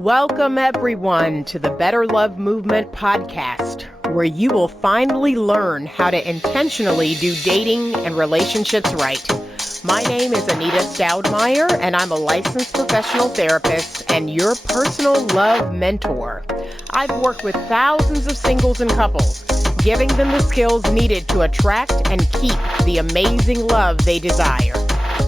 Welcome, everyone, to the Better Love Movement podcast, where you will finally learn how to intentionally do dating and relationships right. My name is Anita Stoudemire, and I'm a licensed professional therapist and your personal love mentor. I've worked with thousands of singles and couples, giving them the skills needed to attract and keep the amazing love they desire.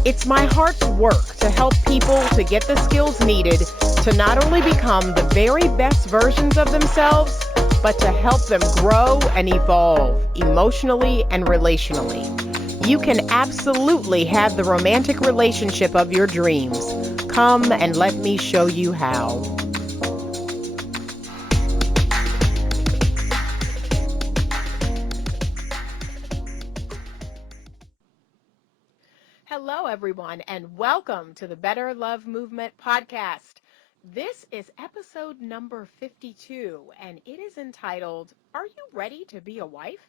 It's my heart's work to help people to get the skills needed to not only become the very best versions of themselves, but to help them grow and evolve emotionally and relationally. You can absolutely have the romantic relationship of your dreams. Come and let me show you how. Hello, everyone, and welcome to the Better Love Movement podcast. This is episode number 52, and it is entitled, Are You Ready to Be a Wife?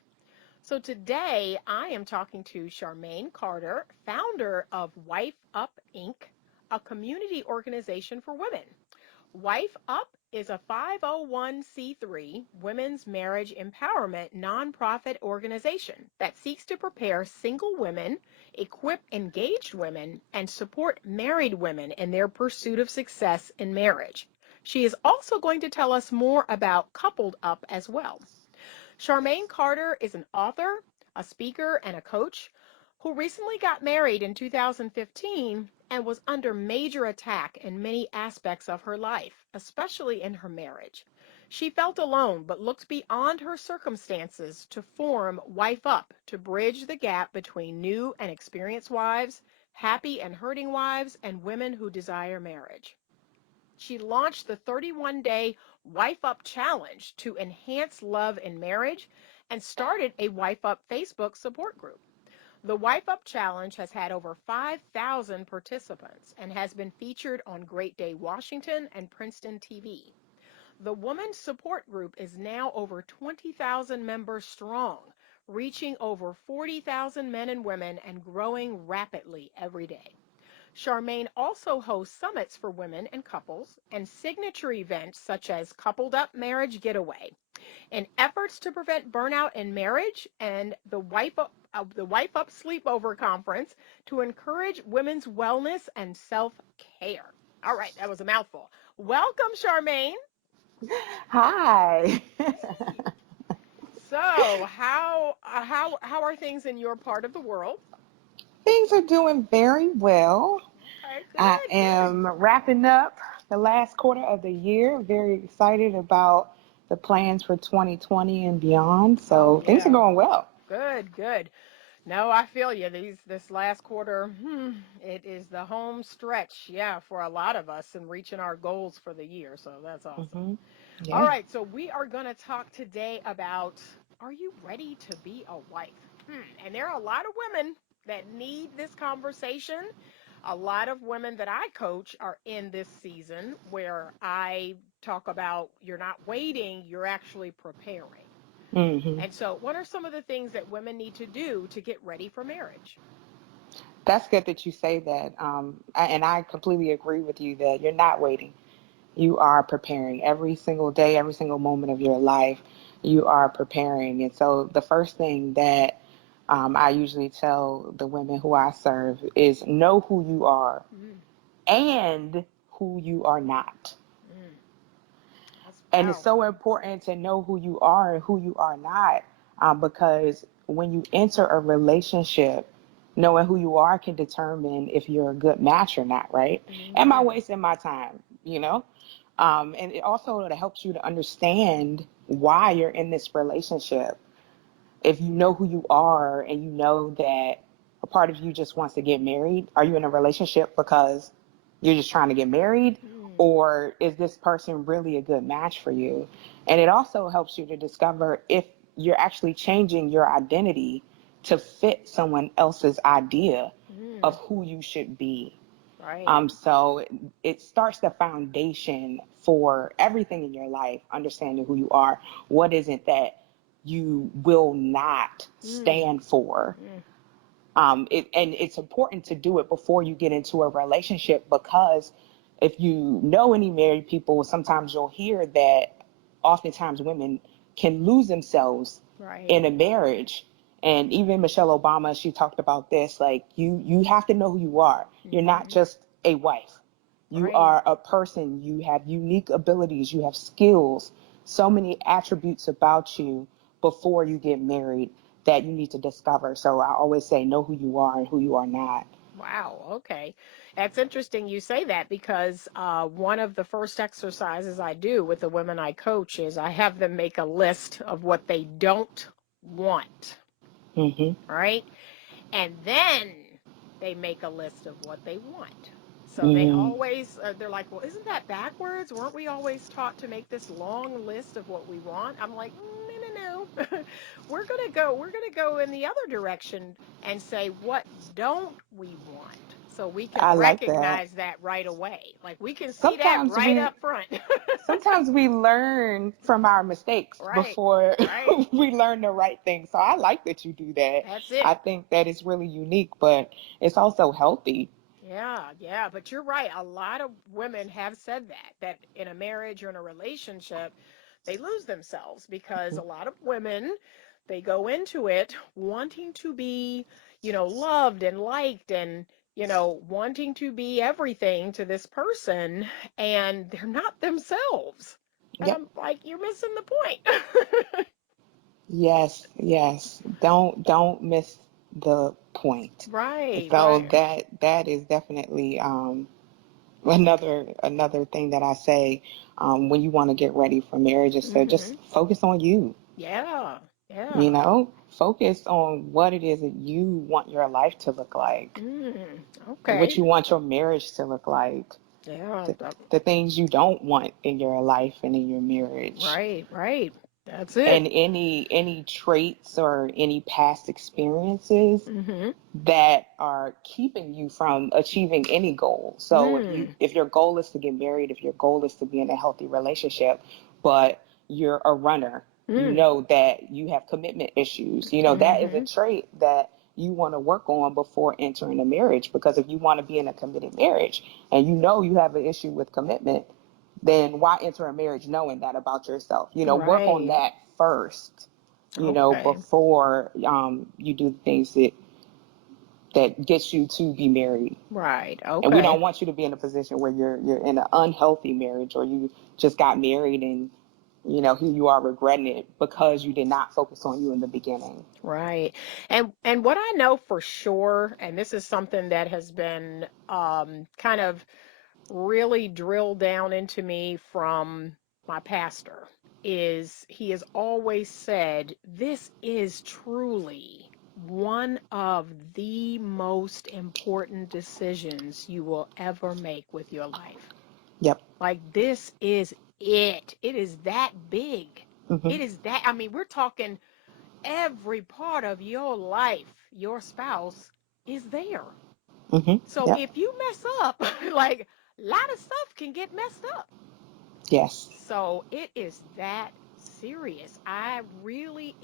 So today I am talking to Charmayne Carter, founder of Wife UP Inc., a community organization for women. Wife UP is a 501c3 women's marriage empowerment nonprofit organization that seeks to prepare single women, equip engaged women, and support married women in their pursuit of success in marriage. She is also going to tell us more about Coupled UP as well. Charmayne Carter is an author, a speaker, and a coach who recently got married in 2015 and was under major attack in many aspects of her life, especially in her marriage. She felt alone but looked beyond her circumstances to form Wife Up to bridge the gap between new and experienced wives, happy and hurting wives, and women who desire marriage. She launched the 31-day Wife Up Challenge to enhance love in marriage and started a Wife Up Facebook support group. The Wife Up Challenge has had over 5,000 participants and has been featured on Great Day Washington and Princeton TV. The Women's Support Group is now over 20,000 members strong, reaching over 40,000 men and women and growing rapidly every day. Charmayne also hosts summits for women and couples and signature events such as Coupled UP Marriage Getaway. In efforts to prevent burnout in marriage, and the Wife Up Sleepover Conference to encourage women's wellness and self-care. All right, that was a mouthful. Welcome, Charmayne. Hi. So, how are things in your part of the world? Things are doing very well. Okay, I good. am wrapping up the last quarter of the year. Very excited about the plans for 2020 and beyond. So things are going well. Good. No, I feel you. This last quarter, it is the home stretch, for a lot of us in reaching our goals for the year. So that's awesome. Mm-hmm. Yeah. All right, so we are going to talk today about, are you ready to be a wife? And there are a lot of women that need this conversation. A lot of women that I coach are in this season where I talk about you're not waiting, you're actually preparing. Mm-hmm. And so what are some of the things that women need to do to get ready for marriage? That's good that you say that. And I completely agree with you that you're not waiting. You are preparing every single day, every single moment of your life. You are preparing. And so the first thing that I usually tell the women who I serve is know who you are and who you are not. And it's so important to know who you are and who you are not, because when you enter a relationship, knowing who you are can determine if you're a good match or not, right? Am I wasting my time, And it also helps you to understand why you're in this relationship. If you know who you are and you know that a part of you just wants to get married, are you in a relationship because you're just trying to get married? Or is this person really a good match for you? And it also helps you to discover if you're actually changing your identity to fit someone else's idea of who you should be. Right. So it starts the foundation for everything in your life, understanding who you are. What is it that you will not stand for? And it's important to do it before you get into a relationship, because if you know any married people, sometimes you'll hear that oftentimes women can lose themselves Right. in a marriage. And even Michelle Obama, she talked about this, like you have to know who you are. You're not Mm-hmm. just a wife. You Right. are a person. You have unique abilities. You have skills, so many attributes about you before you get married that you need to discover. So I always say, know who you are and who you are not. Wow. Okay. That's interesting you say that because one of the first exercises I do with the women I coach is I have them make a list of what they don't want. Hmm. Right. And then they make a list of what they want. So they Mm, always they're like, well, isn't that backwards? Weren't we always taught to make this long list of what we want? I'm like, no. We're gonna go in the other direction and say, what don't we want? So we can I like that. recognize that right away. Like we can see that Sometimes right we up front. sometimes we learn from our mistakes Right. before Right. we learn the right thing. So I like that you do that. That's it. I think that is really unique, but it's also healthy. Yeah, yeah, but you're right. A lot of women have said that in a marriage or in a relationship, they lose themselves because a lot of women, they go into it wanting to be, loved and liked and, wanting to be everything to this person, and they're not themselves. And Yep. I'm like, you're missing the point. Yes, yes. Don't miss the point. And Right, so right. that is definitely another thing that I say when you want to get ready for marriage is to Mhm. just focus on you. Yeah. You Yeah. know, focus on what it is that you want your life to look like, what Okay. you want your marriage to look like, Yeah. the things you don't want in your life and in your marriage, Right, right. That's it. and any traits or any past experiences Mhm. that are keeping you from achieving any goal. So Mm. if your goal is to get married, if your goal is to be in a healthy relationship, but you're a runner, you Mm. know that you have commitment issues. You know that is a Mhm. trait that you want to work on before entering a marriage, because if you want to be in a committed marriage and you know you have an issue with commitment, then why enter a marriage knowing that about yourself? You know, work on Right. that first, Okay. before you do things that gets you to be married. Right. And we Okay. don't want you to be in a position where you're in an unhealthy marriage, or you just got married and here you are regretting it because you did not focus on you in the beginning. Right. And what I know for sure, and this is something that has been kind of really drilled down into me from my pastor, is he has always said this is truly one of the most important decisions you will ever make with your life. Yep. Like this is it. It is that big. Hmm. It is that, I mean, we're talking every part of your life, your spouse is there. Hmm. So Yep. if you mess up, like a lot of stuff can get messed up. Yes. So it is that serious. I really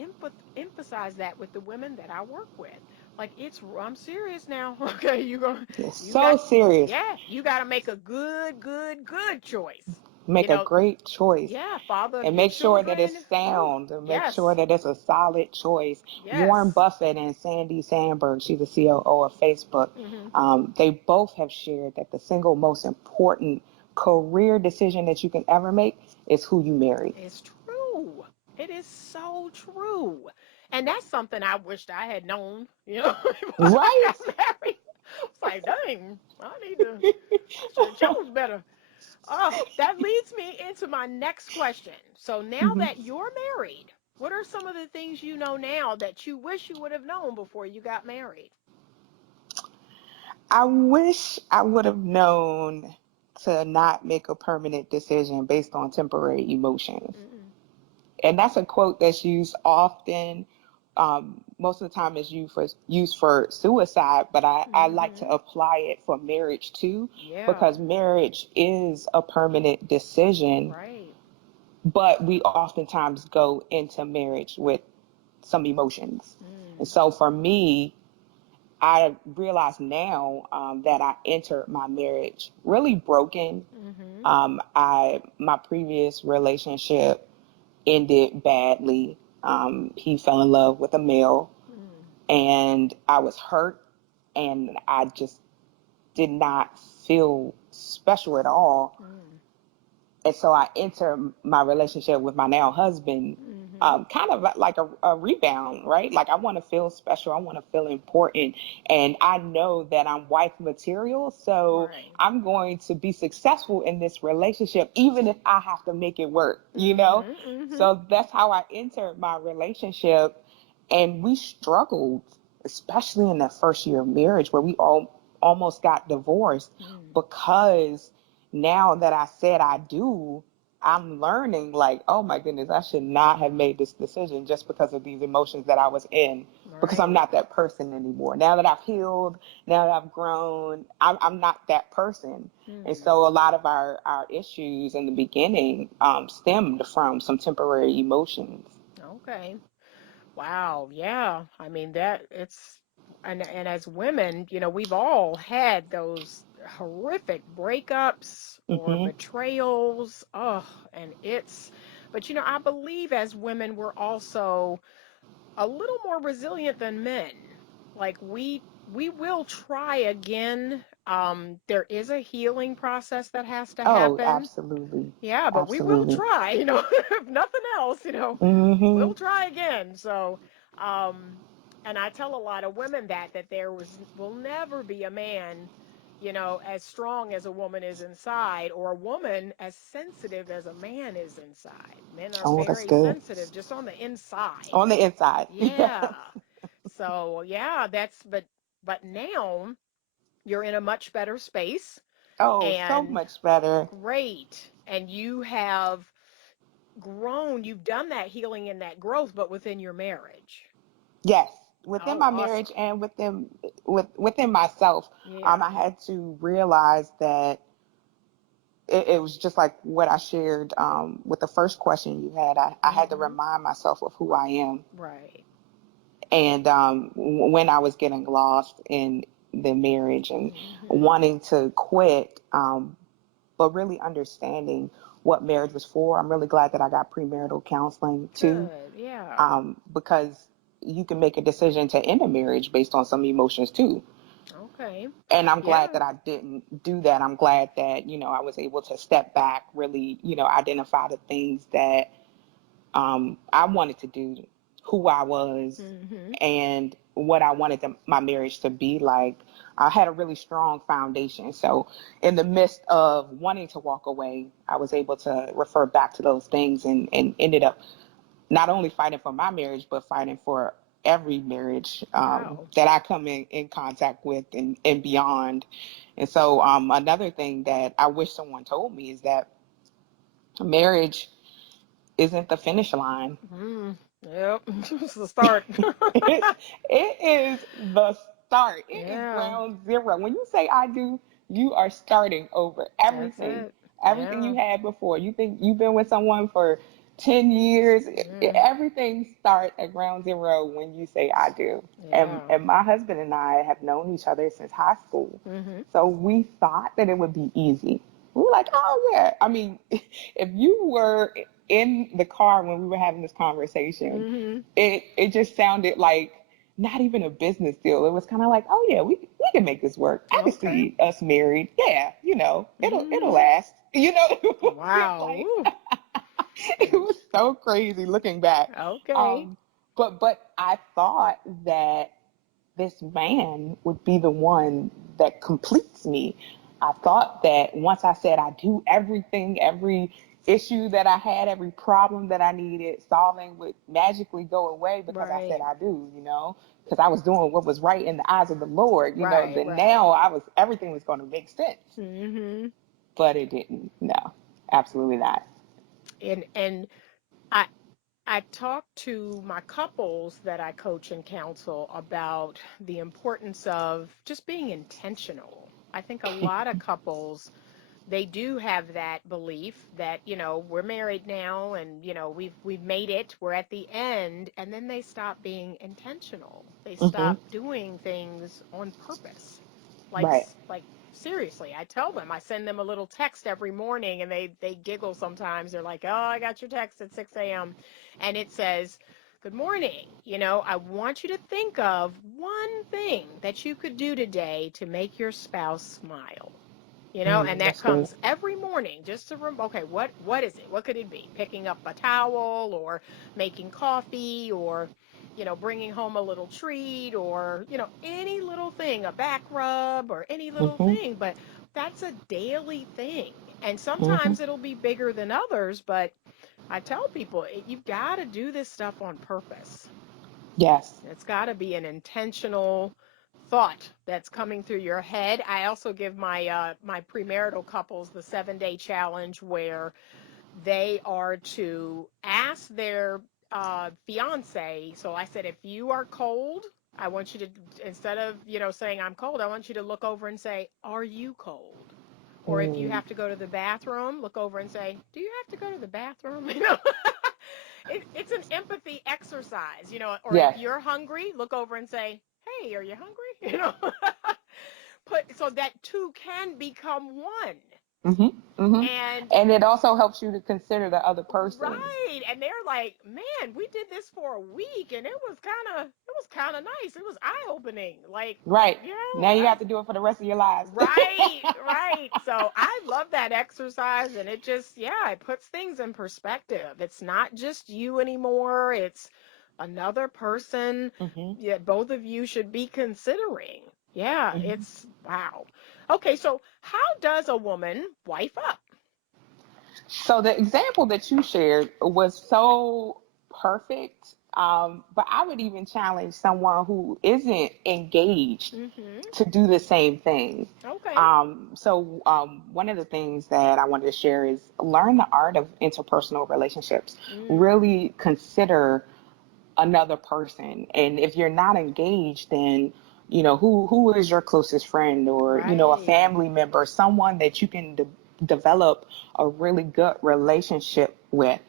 emphasize that with the women that I work with. Like I'm serious now. Okay, It's you so got serious. yeah, you got to make a good choice. You Make a know, great choice. yeah, father of And your make sure that children. it's Ooh, sound, and make sure yes. that it's a solid choice. Warren Yes. Buffett and Sandy Sandberg, she's the COO of Facebook, Mhm. they both have shared that the single most important career decision that you can ever make is who you marry. It's true. It is so true. And that's something I wished I had known, before I Right? got married. It's like, dang, I should have chose better. Oh, that leads me into my next question. So now Hmm. that you're married, what are some of the things you know now that you wish you would have known before you got married? I wish I would have known to not make a permanent decision based on temporary emotions. Mm-mm. And that's a quote that's used often. Most of the time it's used for suicide, but I like to Mm-hmm. apply it for marriage too, Yeah, because marriage is a permanent decision, right. but we oftentimes go into marriage with some emotions. And Mm. so for me, I realize now that I entered my marriage really broken. Mm-hmm. My previous relationship ended badly. He fell in love with a male, Mm. and I was hurt, and I just did not feel special at all. Mm. And so I enter my relationship with my now husband, Mm-hmm. kind of like a rebound, right? Like I want to feel special, I want to feel important, and I know that I'm wife material, so Right. I'm going to be successful in this relationship, even if I have to make it work, you know? Mm-hmm. Mm-hmm. So that's how I entered my relationship, and we struggled, especially in that first year of marriage, where we all almost got divorced Mm. because now that I said I do, I'm learning like, oh my goodness, I should not have made this decision just because of these emotions that I was in, because I'm Right. not that person anymore. Now that I've healed, now that I've grown, I'm not that person. And Mm. so a lot of our issues in the beginning stemmed from some temporary emotions. Okay. Wow. Yeah. I mean that it's and as women, we've all had those horrific breakups or Hmm. betrayals. Oh, and but I believe as women we're also a little more resilient than men. Like we will try again. There is a healing process that has to Oh, happen. absolutely. Yeah, but we will Absolutely. try, if nothing else, Hmm. we'll try again. So, um, and I tell a lot of women that will never be a man, as strong as a woman is inside, or a woman as sensitive as a man is inside. Men are Oh, that's very good. sensitive just on the inside. On the inside. Yeah. Yeah. So, yeah, but now you're in a much better space Oh, so and much better. great. And you have grown, you've done that healing and that growth, but within your marriage. Yes, within Oh, my marriage awesome. and within myself, I Yeah. had to realize that it was just like what I shared with the first question you had. I had to Mm-hmm. remind myself of who I am, Right. and when I was getting lost in the marriage and Mm-hmm. wanting to quit, but really understanding what marriage was for. I'm really glad that I got premarital counseling too, Good. Yeah. because you can make a decision to end a marriage based on some emotions too. Okay. And I'm glad Yeah. that I didn't do that. I'm glad that, I was able to step back, really, identify the things that I wanted to do, who I was, Mm-hmm. and what I wanted my marriage to be like. I had a really strong foundation. So, in the midst of wanting to walk away, I was able to refer back to those things and ended up not only fighting for my marriage, but fighting for every marriage Wow. that I come in contact with and beyond. And so, another thing that I wish someone told me is that marriage isn't the finish line. Mm. Yep. It's the start. it, it is the start. It is Yeah. ground zero. When you say I do, you are starting over That's everything. it. Everything Yeah. you had before. You think you've been with someone for 10 years, Mm. everything starts at ground zero when you say I do. Yeah. And my husband and I have known each other since high school. Mm-hmm. So we thought that it would be easy. We were like, oh yeah. I mean, if you were in the car when we were having this conversation, Mm-hmm. it just sounded like not even a business deal. It was kind of like, oh yeah, we can make this work. I can Okay. see us married. Yeah, it'll Mm-hmm. last. It was just Wow. like Woo. it was so crazy looking back. Okay. Um, but I thought that this man would be the one that completes me. I thought that once I said I do everything, every issue that I had, every problem that I needed solving would magically go away because I said Right. I do, because I was doing what was right in the eyes of the Lord, Right. then Right. now everything was going to make sense. Mm-hmm. But it didn't. No, absolutely not. And I I talk to my couples that I coach and counsel about the importance of just being intentional. I think a lot of couples they do have that belief that, we're married now and, we've made it, we're at the end, and then they stop being intentional. They Mm-hmm. stop doing things on purpose. Like Right. like seriously, I tell them, I send them a little text every morning and they giggle sometimes. They're like, "Oh, I got your text at 6 a.m." and it says, "Good morning. I want you to think of one thing that you could do today to make your spouse smile." And that That's good. comes every morning just to okay, what is it? What could it be? Picking up a towel or making coffee or bringing home a little treat or any little thing, a back rub or any little Mm-hmm. thing, but that's a daily thing. And Mm-hmm. sometimes it'll be bigger than others, but I tell people you've got to do this stuff on purpose. Yes. It's got to be an intentional thought that's coming through your head. I also give my premarital couples the 7-day challenge where they are to ask their fiance. So I said, if you are cold, I want you to, instead of saying I'm cold, I want you to look over and say, are you cold? Or if you Mm. have to go to the bathroom, look over and say, do you have to go to the bathroom? It's an empathy exercise, or if Yes. you're hungry, look over and say, hey, are you hungry? So that two can become one. Mm-hmm. Mm-hmm. And And it also helps you to consider the other person. right. And they're like, man, we did this for a week and it was kind of nice. It was eye-opening. Like, Right. you Now know, you I have to do it for the rest of your lives. right, right. So I love that exercise and it just, yeah, it puts things in perspective. It's not just you anymore. It's another person. Mm-hmm. Yeah, both of you should be considering. Yeah, Mm-hmm. it's wow. Okay, so how does a woman wife up? So the example that you shared was so perfect. But I would even challenge someone who isn't engaged Mhm. to do the same thing. Okay. One of the things that I wanted to share is learn the art of interpersonal relationships. Mm, Really consider another person, and if you're not engaged, then who is your closest friend, or a right. family member, someone that you can develop a really good relationship with.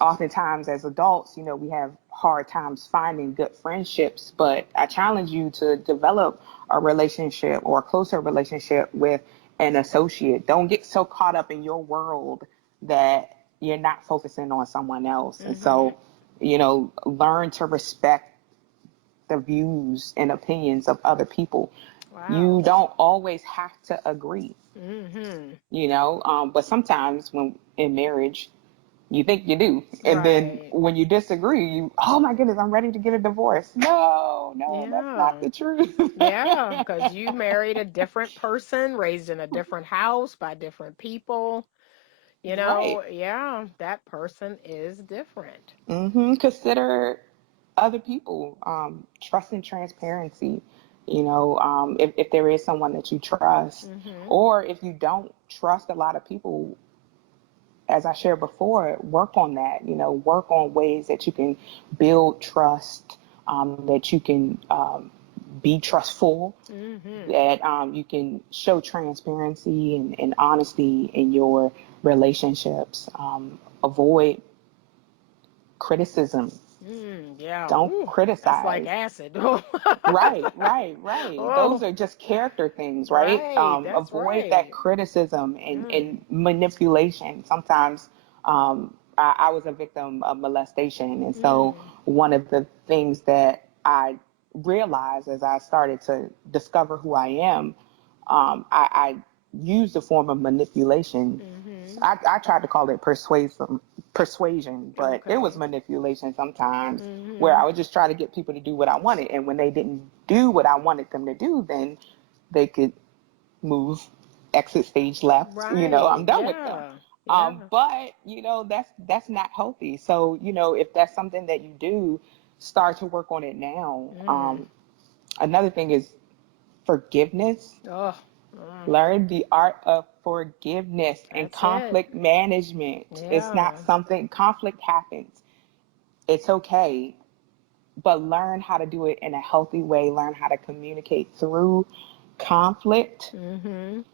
Oftentimes as adults, we have hard times finding good friendships, but I challenge you to develop a relationship or a closer relationship with an associate. Don't get so caught up in your world that you're not focusing on someone else. And Mhm. so, learn to respect the views and opinions of other people. You Wow. don't always have to agree, Mhm. but sometimes when in marriage, you think you do. And then Right. when you disagree, oh my goodness, I'm ready to get a divorce. No, no, that's not Yeah. the truth. Yeah, because you married a different person, raised in a different house by different people. Right. Yeah, that person is different. Consider other people, trust and transparency. If there is someone that you trust, Mhm. or if you don't trust a lot of people, as I shared before, work on that. Work on ways that you can build trust, that you can be trustful, Mhm. that you can show transparency and honesty in your relationships. Avoid criticism. Yeah. Don't Ooh, that's like criticize. acid. Right, right, right. Those Oh, are just character things, right? right. That's Avoid that right. criticism and, Mm. and manipulation. Sometimes I was a victim of molestation. And so Mm. one of the things that I realized as I started to discover who I am, I used a form of manipulation. Mhm. I tried to call it persuasion, but it was Okay. manipulation sometimes, where I Mhm. would just try to get people to do what I wanted. And when they didn't do what I wanted them to do, then they could move, exit stage left. Right. I'm done with them. Yeah. Yeah. But that's not healthy. So if that's something that you do, start to work on it now. Mm. Another thing is forgiveness. Oh. Mm. Learn the art of forgiveness and That's it. conflict management. It's not Yeah. something, conflict happens. It's okay, but learn how to do it in a healthy way. Learn how to communicate through conflict. Mhm.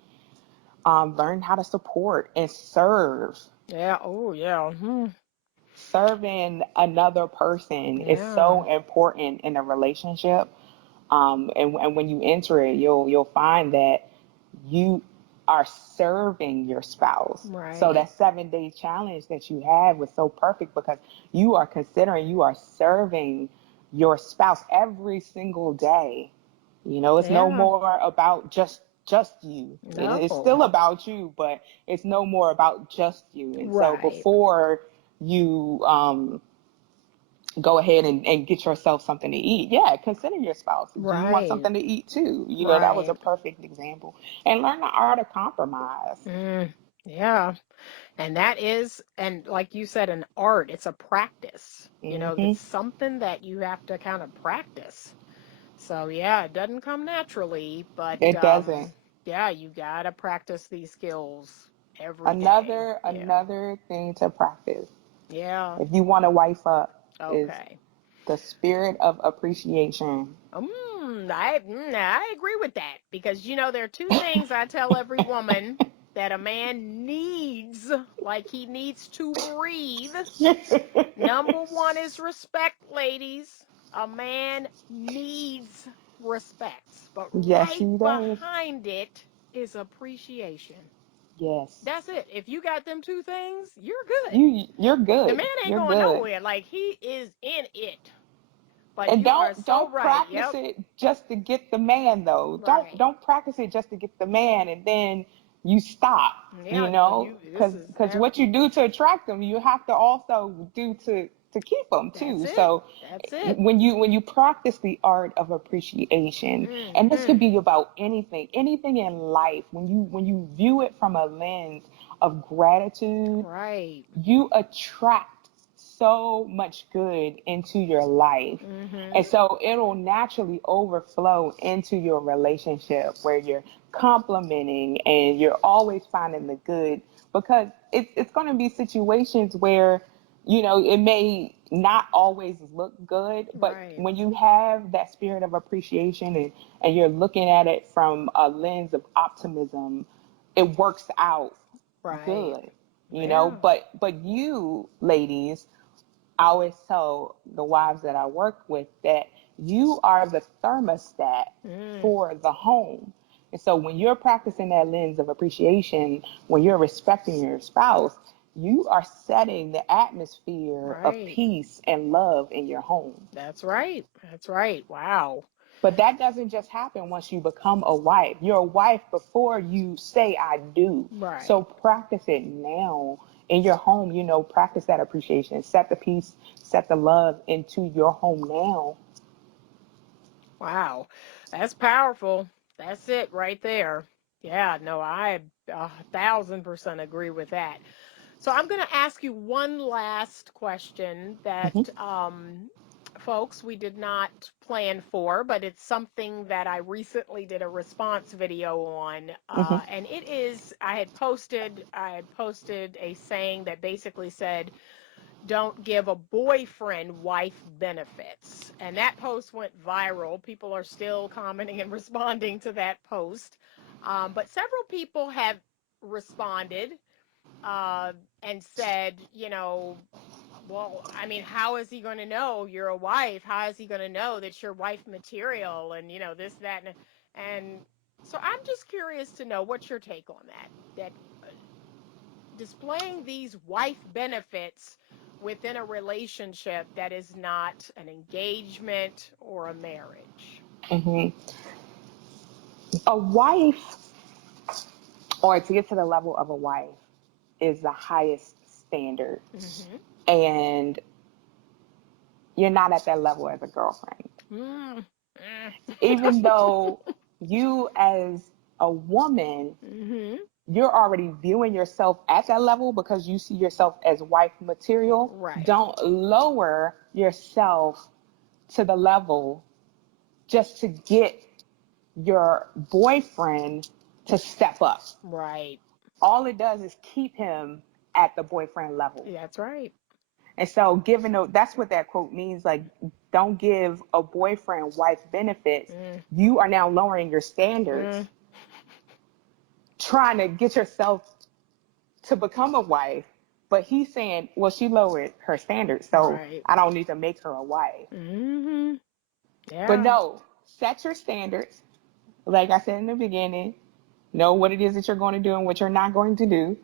Learn how to support and serve. Yeah. Oh, yeah. Serving another person is Yeah. so important in a relationship. And when you enter it, you'll find that you are serving your spouse. So Right. that 7-day challenge that you had was so perfect because you are serving your spouse every single day. It's no Yeah. more about just you. It's No. still about you, but it's no more about just you. And so Right. before you go ahead and get yourself something to eat. Yeah, consider your spouse. Do you want Right. something to eat too? That was a Right. perfect example. And learn the art of compromise. Mm. Yeah. And that is, and like you said, an art. It's a practice. Hmm. It's something that you have to kind of practice. So yeah, it doesn't come naturally, but It doesn't. yeah, you gotta practice these skills every day. Yeah. Another thing to practice Yeah. if you want to wife up is Okay. the spirit of appreciation. I agree with that because there are two things I tell every woman that a man needs, like he needs to breathe. Number one is respect, ladies. A man needs respect, but Yes, right he does. behind it is appreciation. Yes. That's it. If you got them two things, you're good. You're The good. man ain't You're going good. nowhere. Like he is in it. But And you are so don't right. practice Yep. it just to get the man though. Right. Don't practice it just to get the man and then you stop, Yeah, no, you this is because what you do to attract them, you have to also do to keep them that's too. it. So That's it. when you practice the art of appreciation, and this could Mhm. be about anything in life, when you view it from a lens of gratitude, Right. you attract so much good into your life. Mhm. And so it'll naturally overflow into your relationship where you're complimenting and you're always finding the good because it's going to be situations where, it may not always look good, but Right. when you have that spirit of appreciation and you're looking at it from a lens of optimism, it works out Right. good, Yeah. but you ladies, I always tell the wives that I work with that you are the thermostat Mm. for the home. And so when you're practicing that lens of appreciation, when you're respecting your spouse, you are setting the atmosphere of Right. peace and love in your home. That's right. That's right. Wow. But that doesn't just happen once you become a wife. You're a wife before you say I do. So Right. practice it now in your home, practice that appreciation. Set the peace, set the love into your home now. Wow. That's powerful. That's it right there. Yeah, no, I 1,000% agree with that. So I'm going to ask you one last question that, Hmm. folks, we did not plan for, but it's something that I recently did a response video on, Hmm. and it is I had posted a saying that basically said, "Don't give a boyfriend wife benefits," and that post went viral. People are still commenting and responding to that post, but several people have responded uh, and said, well, I mean, how is he going to know you're a wife? How is he going to know that you're wife material? And this, that, and so I'm just curious to know what's your take on that. That displaying these wife benefits within a relationship that is not an engagement or a marriage. Hmm. A wife, or to get to the level of a wife, is the highest standard. Mm-hmm. And you're not at that level as a girlfriend. Mm. Mm. Even though you, as a woman, Mm-hmm. you're already viewing yourself at that level because you see yourself as wife material. Right. Don't lower yourself to the level just to get your boyfriend to step up. Right. All it does is keep him at the boyfriend level. That's right. And so, that's what that quote means. Like, don't give a boyfriend wife benefits. Mm. You are now lowering your standards Mm. trying to get yourself to become a wife. But he's saying, well, she lowered her standards, so Right. I don't need to make her a wife. Mm-hmm. But Yeah. no, set your standards. Like I said in the beginning, know what it is that you're going to do and what you're not going to do.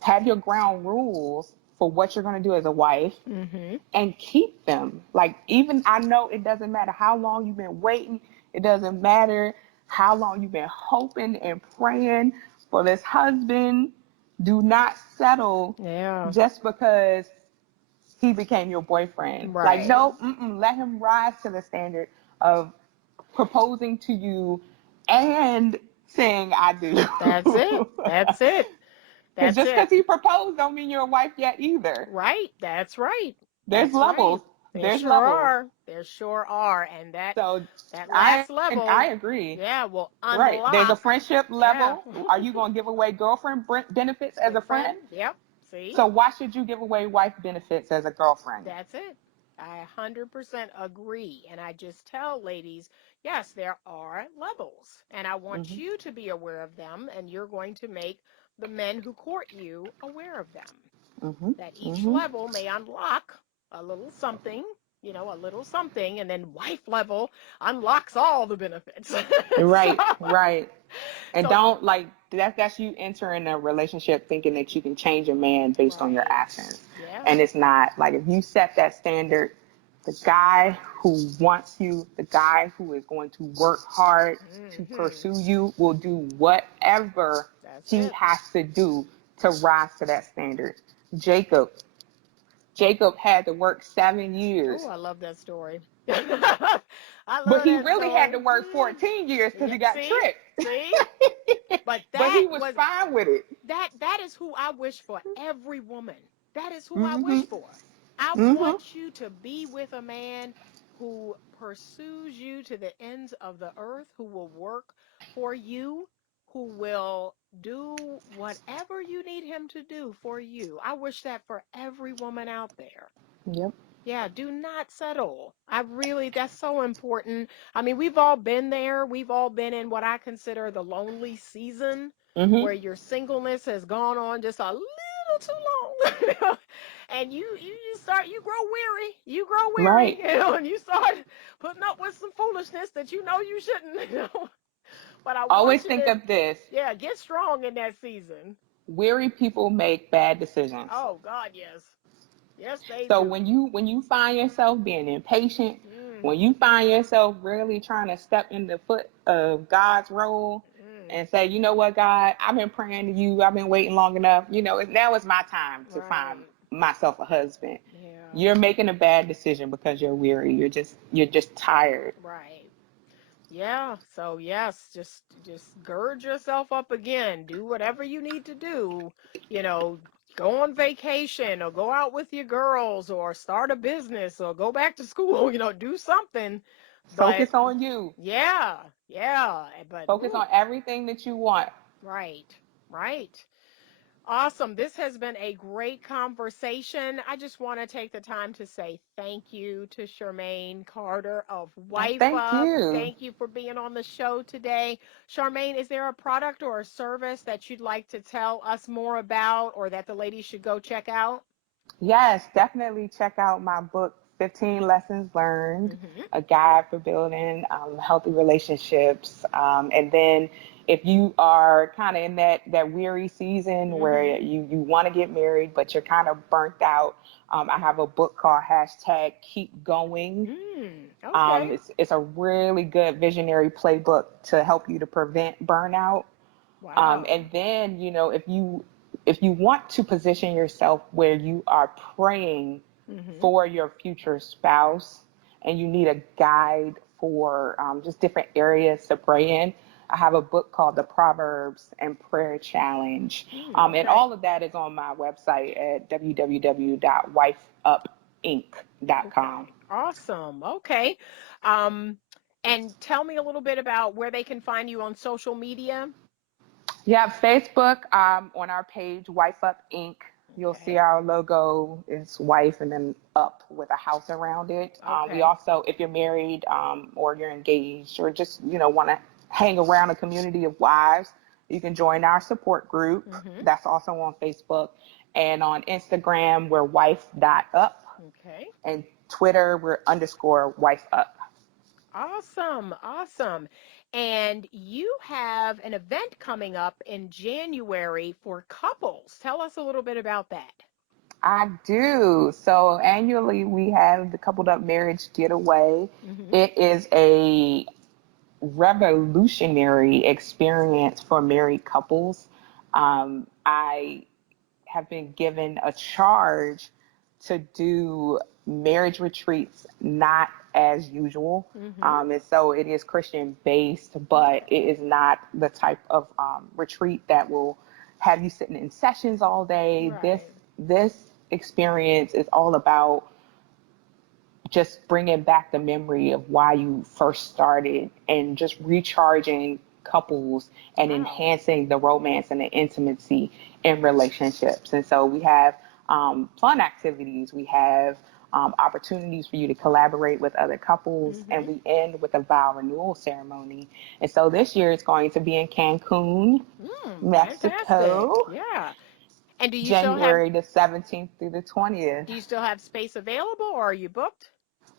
Have your ground rules for what you're going to do as a wife Mm-hmm. and keep them. Like, even I know it doesn't matter how long you've been waiting, it doesn't matter how long you've been hoping and praying for this husband. Do not settle Yeah. just because he became your boyfriend. Like, Right. no, let him rise to the standard of proposing to you and saying I do. That's it. That's it. Because That's just it. because he proposed don't mean you're a wife yet either. Right. That's right. There's That's right. levels. There There's sure levels. are. There sure are. And So that I last level, I agree. yeah, will Right. There's a unlock. friendship Yeah. level. Are you going to give away girlfriend benefits as a Boyfriend. friend? Yep. See? So why should you give away wife benefits as a girlfriend? That's it. I 100% agree. And I just tell ladies, yes, there are levels. And I want Mhm. you to be aware of them. And you're going to make the men who court you aware of them. Mhm. That each Mhm. level may unlock a little something, a little something. And then wife level unlocks all the benefits. so, Right. Right. And so, don't like that's you entering a relationship thinking that you can change a man based on your right. actions. Yeah. And it's not. Like, if you set that standard, the guy who wants you, the guy who is going to work hard to Hmm. pursue you will do whatever That's he it. has to do to rise to that standard. Jacob. Jacob had to work 7 years. Oh, I love that story. I But love he that really story. had to work 14 years because Yeah, he got see, tricked. see, but But that he was was fine with it. that is who I wish for every woman. That is who I Mm-hmm. wish for. I Mm-hmm. want you to be with a man who pursues you to the ends of the earth, who will work for you, who will do whatever you need him to do for you. I wish that for every woman out there. Yep. Yeah, do not settle. That's so important. I mean, we've all been there. We've all been in what I consider the lonely season Mm-hmm. where your singleness has gone on just a little too long. and you grow weary. You grow weary, Right. and you start putting up with some foolishness that you know you shouldn't. But I Always want you think to, of this. yeah, get strong in that season. Weary people make bad decisions. Oh, God, yes. Yes, they So do. when you find yourself being impatient, Mm, when you find yourself really trying to step in the foot of God's role mm, and say, you know what, God, I've been praying to you, I've been waiting long enough. Now is my time to find right. myself a husband. Yeah. You're making a bad decision because you're weary. You're just tired. Right. Yeah. So yes, just gird yourself up again. Do whatever you need to do. You know, go on vacation or go out with your girls or start a business or go back to school. Do something. But Focus on you. yeah, yeah. But Focus ooh, on everything that you want. right, right. Awesome. This has been a great conversation. I just want to take the time to say thank you to Charmayne Carter of Wife Thank Up. you. Thank you for being on the show today. Charmayne, is there a product or a service that you'd like to tell us more about or that the ladies should go check out? Yes, definitely check out my book, 15 Lessons Learned, Mm-hmm. a guide for building healthy relationships. And then if you are kind of in that weary season where Mm-hmm. you want to get married, but you're kind of burnt out, I have a book called hashtag Keep Going. Okay. It's a really good visionary playbook to help you to prevent burnout. Wow. And then, if you want to position yourself where you are praying Mm-hmm. for your future spouse and you need a guide for just different areas to pray in, I have a book called The Proverbs and Prayer Challenge. And Okay. all of that is on my website at www.wifeupinc.com. Okay. Awesome. Okay. Um, and tell me a little bit about where they can find you on social media. Yeah, Facebook, on our page, Wife Up Inc. You'll see Okay. our logo is wife and then up with a house around it. We Okay. also, if you're married or you're engaged or just want to hang around a community of wives, You can join our support group. Mm-hmm. That's also on Facebook. And on Instagram, we're wife.up. Okay. And Twitter, we're underscore wife up. Awesome. Awesome. And you have an event coming up in January for couples. Tell us a little bit about that. I do. So annually, we have the Coupled Up Marriage Getaway. Mm-hmm. It is a revolutionary experience for married couples. I have been given a charge to do marriage retreats not as usual. Mm-hmm. And so it is Christian based, but Okay. it is not the type of retreat that will have you sitting in sessions all day. Right. This experience is all about just bringing back the memory of why you first started and just recharging couples and Wow. enhancing the romance and the intimacy in relationships. And so we have fun activities, we have opportunities for you to collaborate with other couples, Mm-hmm. and we end with a vow renewal ceremony. And so this year it's going to be in Cancun, Fantastic. Mexico, Yeah. And January the 17th through the 20th. do you still have space available or are you booked?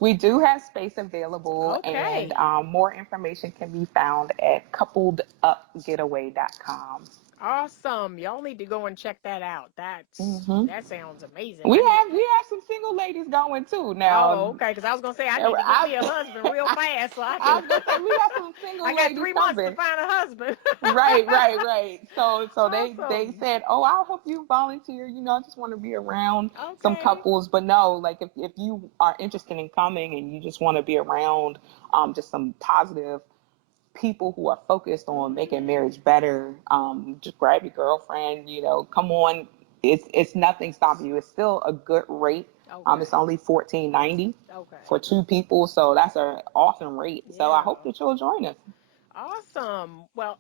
We do have space available, and Okay. more information can be found at coupledupgetaway.com. Awesome. Y'all need to go and check that out. Mm-hmm. That sounds amazing. We I need. have some single ladies going too. Oh, Now, okay. Because I was gonna say I need to get I, me a husband real fast so I I can. was gonna say we got some I single got ladies 3 months to coming. find a husband. Right. So they Awesome. said, "Oh, I'll help you volunteer. I just want to be around some Okay. couples." But no, like if you are interested in coming and you just want to be around just some positive people who are focused on making Mm-hmm. marriage better, just grab your girlfriend, come on. It's nothing stopping you. It's still a good rate. It's Okay. only $14.90 Okay. for two people, so that's an awesome rate. So I hope Yeah. that you'll join us. Awesome. Well,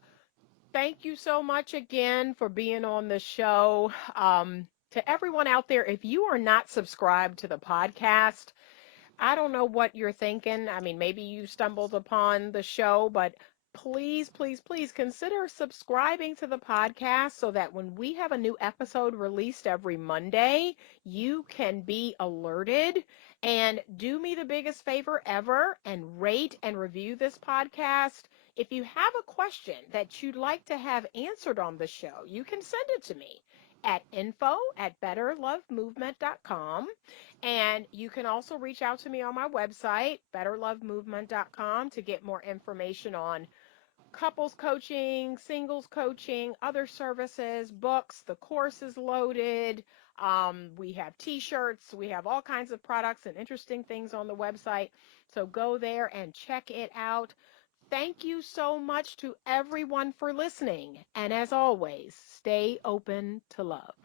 thank you so much again for being on the show. To everyone out there, if you are not subscribed to the podcast, I don't know what you're thinking. I mean, maybe you stumbled upon the show, but please, please, please consider subscribing to the podcast so that when we have a new episode released every Monday, you can be alerted. And do me the biggest favor ever and rate and review this podcast. If you have a question that you'd like to have answered on the show, you can send it to me at info@betterlovemovement.com. And you can also reach out to me on my website, betterlovemovement.com, to get more information on couples coaching, singles coaching, other services, books. The course is loaded. We have t-shirts. We have all kinds of products and interesting things on the website. So go there and check it out. Thank you so much to everyone for listening. And as always, stay open to love.